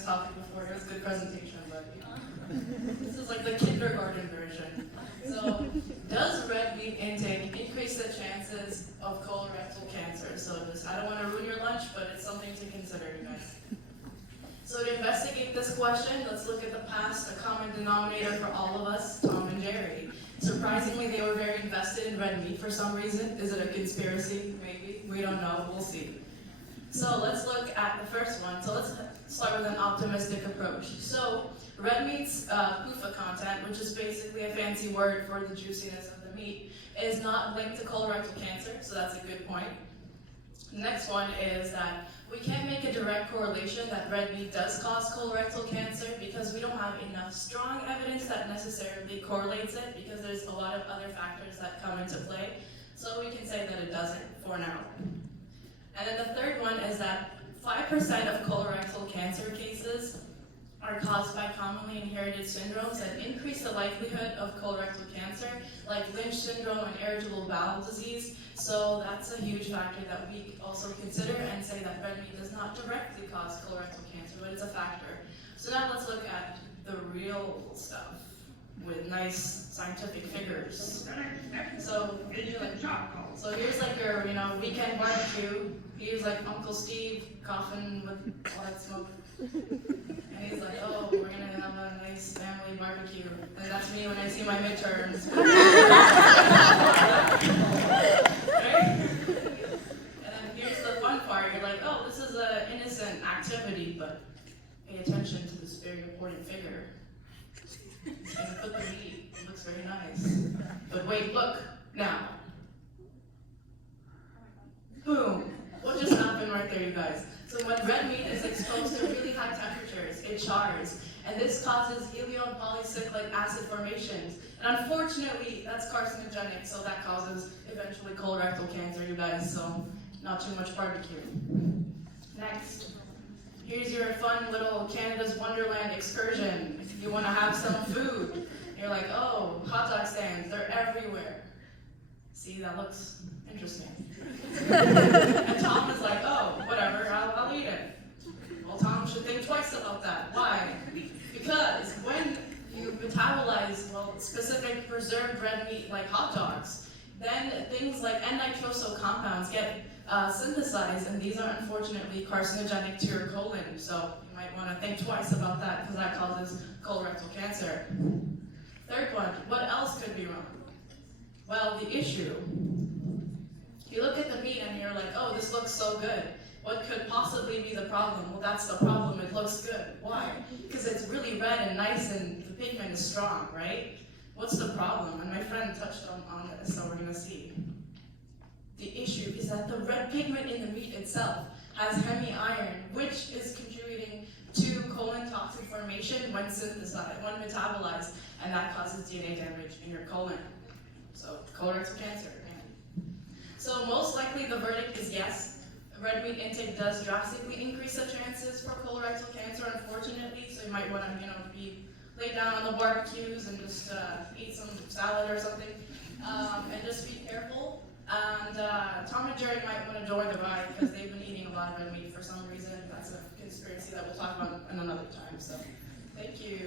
this topic before. It was a good presentation, but this is like the kindergarten version. So, does red meat intake increase the chances of colorectal cancer? So I don't want to ruin your lunch, but it's something to consider, you guys. So to investigate this question, let's look at the past, a common denominator for all of us, Tom and Jerry. Surprisingly, they were very invested in red meat for some reason. Is it a conspiracy? Maybe. We don't know. We'll see. So let's look at the first one. So let's start with an optimistic approach. So red meat's PUFA content, which is basically a fancy word for the juiciness of the meat, is not linked to colorectal cancer, so that's a good point. Next one is that we can't make a direct correlation that red meat does cause colorectal cancer because we don't have enough strong evidence that necessarily correlates it because there's a lot of other factors that come into play. So we can say that it doesn't for now. And then the third one is that 5% of colorectal cancer cases are caused by commonly inherited syndromes that increase the likelihood of colorectal cancer, like Lynch syndrome and irritable bowel disease. So that's a huge factor that we also consider and say that red meat does not directly cause colorectal cancer, but it's a factor. So now let's look at the real stuff with nice scientific figures. So here's like your, weekend barbecue. He's like Uncle Steve coughing with all that smoke. And he's like, oh, we're gonna have a nice family barbecue. And that's me when I see my midterms. Right? And then here's the fun part. You're like, oh, this is an innocent activity, but pay attention to this very important figure. He's gonna cook the meat. It looks very nice. But wait, look, now. Boom. What just happened right there, you guys? So when red meat is exposed to really high temperatures, it chars. And this causes helium polycyclic acid formations. And unfortunately, that's carcinogenic, so that causes eventually colorectal cancer, you guys. So not too much barbecue. Next. Here's your fun little Canada's Wonderland excursion. You want to have some food. You're like, oh, hot dog stands, they're everywhere. See, that looks interesting. And Tom is like, oh, whatever, I'll eat it. Well, Tom should think twice about that. Why? Because when you metabolize, specific preserved red meat like hot dogs, then things like N-nitrosyl compounds get synthesized, and these are unfortunately carcinogenic to your colon. So you might want to think twice about that because that causes colorectal cancer. Third one, what else could be wrong? Well, the issue. You look at the meat and you're like, oh, this looks so good. What could possibly be the problem? Well, that's the problem. It looks good. Why? Because it's really red and nice and the pigment is strong, right? What's the problem? And my friend touched on this, so we're going to see. The issue is that the red pigment in the meat itself has hemi-iron, which is contributing to colon toxin formation when synthesized, when metabolized, and that causes DNA damage in your colon. So, colorectal cancer. So most likely the verdict is yes. Red meat intake does drastically increase the chances for colorectal cancer, unfortunately. So you might want to, be laid down on the barbecues and just eat some salad or something, and just be careful. And Tom and Jerry might want to join the ride because they've been eating a lot of red meat for some reason. That's a conspiracy that we'll talk about another time. So thank you.